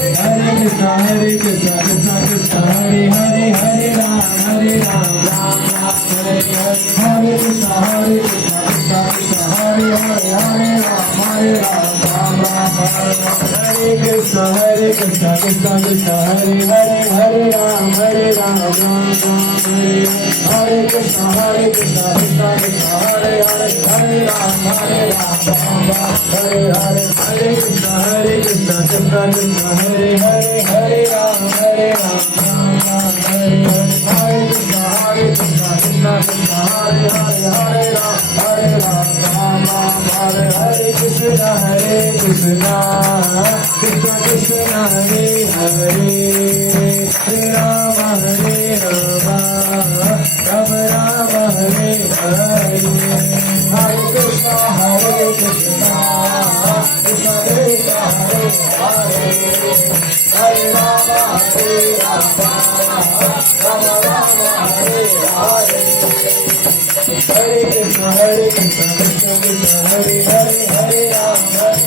Hare Krishna Krishna Krishna Hare Hare Hare Ram Ram Ram Hare Hare Hare Krishna Krishna Krishna Hare Hare Hare Ram Ram Ram Hare Krishna Krishna Krishna Hare Hare Hare Ram Ram Ram Hare Hare Krishna Krishna Krishna Hare Hare Hare Ram Ram Hare Hare Krishna Krishna Krishna Hare Hare Hare Ram Hare Krishna Krishna Krishna Hare Hare Hare Ram Hare Krishna Krishna Krishna Hare Hare Hare Ram Hare Ram Ram Hare Hare Hare Krishna Krishna Krishna Hare Hare Hare Ram Hare Ram Ram Hare Hare Hare Krishna Krishna Krishna Hare Hare Hare Ram Hare Krishna Krishna Krishna Hare Hare Hare Ram Hare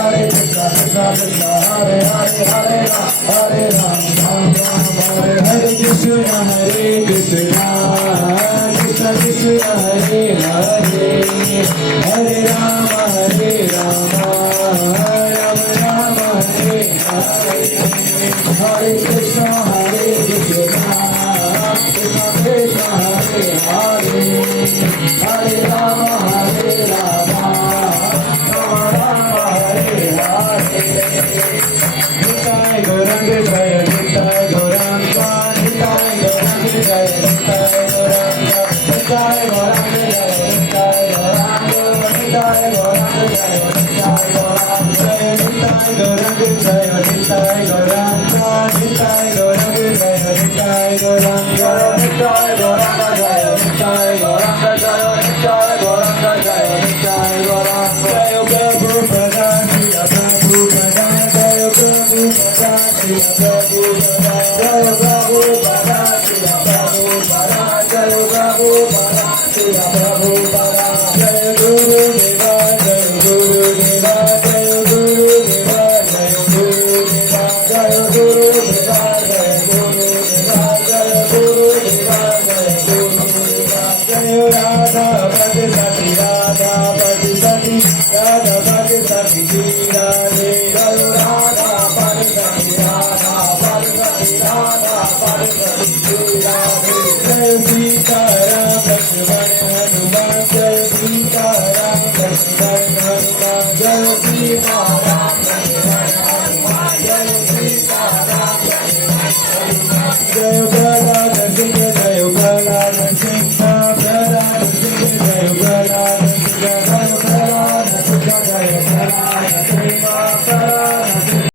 Hare Krishna Krishna Krishna Hare Hare Hare Ram Hare Ram Ram Hare Hare Hare Krishna Krishna Krishna Hare Hare Hare Ram Hare Ram Ram Hare Hare Nitai Gaurang Jaya Nitai Gaurang Nitai Gaurang Jaya Nitai Gaurang Nitai Gaurang Jaya Nitai Gaurang Nitai Gaurang Jaya Nitai Gaurang Jaya Nitai Gaurang Jaya Nitai Gaurang Nitai Gaurang Jaya Nitai Gaurang Jaya Nitai Gaurang Jaya Nitai Gaurang Jaya Nitai Gaurang Jaya Nitai Gaurang Jaya Prabhupada Jaya Prabhupada Jaya Prabhupada Jaya Prabhupada Jaya Prabhupada Jaya Prabhupada Jaya Prabhupada Jaya Prabhupada Jaya Guru Deva Jaya Guru Deva Jaya Guru Deva Jaya Guru Deva Jaya Guru Deva Jaya Guru Deva Jaya Guru Deva Jaya Guru Deva Jaya Radha Bhakti Sati Radha Bhakti Sati Radha Bhakti Sati Radhe Jaya Radha Bhakti Sati Radha Bhakti Sati Radha Bhakti Sati Radhe Jaya Sita Ram Lakshman Hanuman Jaya Sita Ram Lakshman Hanuman Jaya Sita Ram